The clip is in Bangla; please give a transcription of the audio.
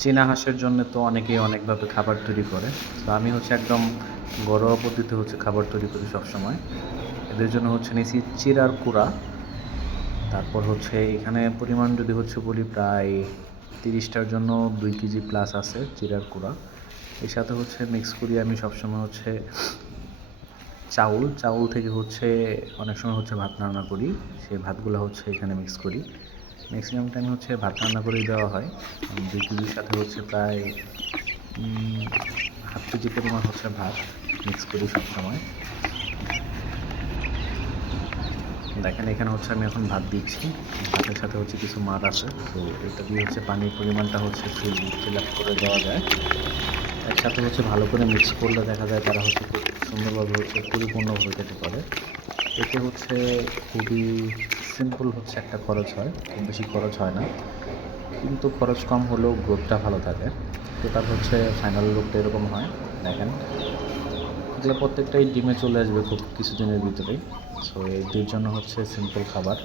চীনা হাঁসের জন্য তো অনেকেই অনেকভাবে খাবার তৈরি করে। তো আমি হচ্ছে একদম ঘরোয়া পদ্ধতিতে হচ্ছে খাবার তৈরি করি সবসময়। এদের জন্য হচ্ছে নিছি চিড়ার কুড়া। তারপর হচ্ছে এখানে পরিমাণ যদি হচ্ছে বলি প্রায় ৩০ টার জন্য ২ কেজি প্লাস আছে চিড়ার কুড়া। এর সাথে হচ্ছে মিক্স করি আমি সবসময় হচ্ছে চাউল থেকে হচ্ছে অনেক সময় হচ্ছে ভাত রান্না করি। সেই ভাতগুলা হচ্ছে এখানে মিক্স করি। ম্যাক্সিমাম টাইম হচ্ছে ভাত রান্না করেই দেওয়া হয়। ২ কেজির সাথে হচ্ছে প্রায় হাফ কেজি পরিমাণ হচ্ছে ভাত মিক্স করি সবসময়। দেখেন এখানে হচ্ছে আমি এখন ভাত দিচ্ছি। ভাতের সাথে হচ্ছে কিছু মাছ আছে। তো এটা দিয়ে হচ্ছে পানির পরিমাণটা হচ্ছে ফিল আপ করে দেওয়া যায়। একসাথে হচ্ছে ভালো করে মিক্স করলে দেখা যায় তারা হচ্ছে খুব সুন্দরভাবে হচ্ছে পরিপূর্ণভাবে খেতে পারে। এতে হচ্ছে খুবই সিম্পল হচ্ছে একটা খরচ হয়, খুব বেশি খরচ হয় না। কিন্তু খরচ কম হলেও গ্রোথটা ভালো থাকে। টোটাল হচ্ছে ফাইনাল লুকটা এরকম হয়। দেখেন এগুলো প্রত্যেকটাই ডিমে চলে আসবে খুব কিছুদিনের ভিতরেই। সো এদের জন্য হচ্ছে সিম্পল খাবার।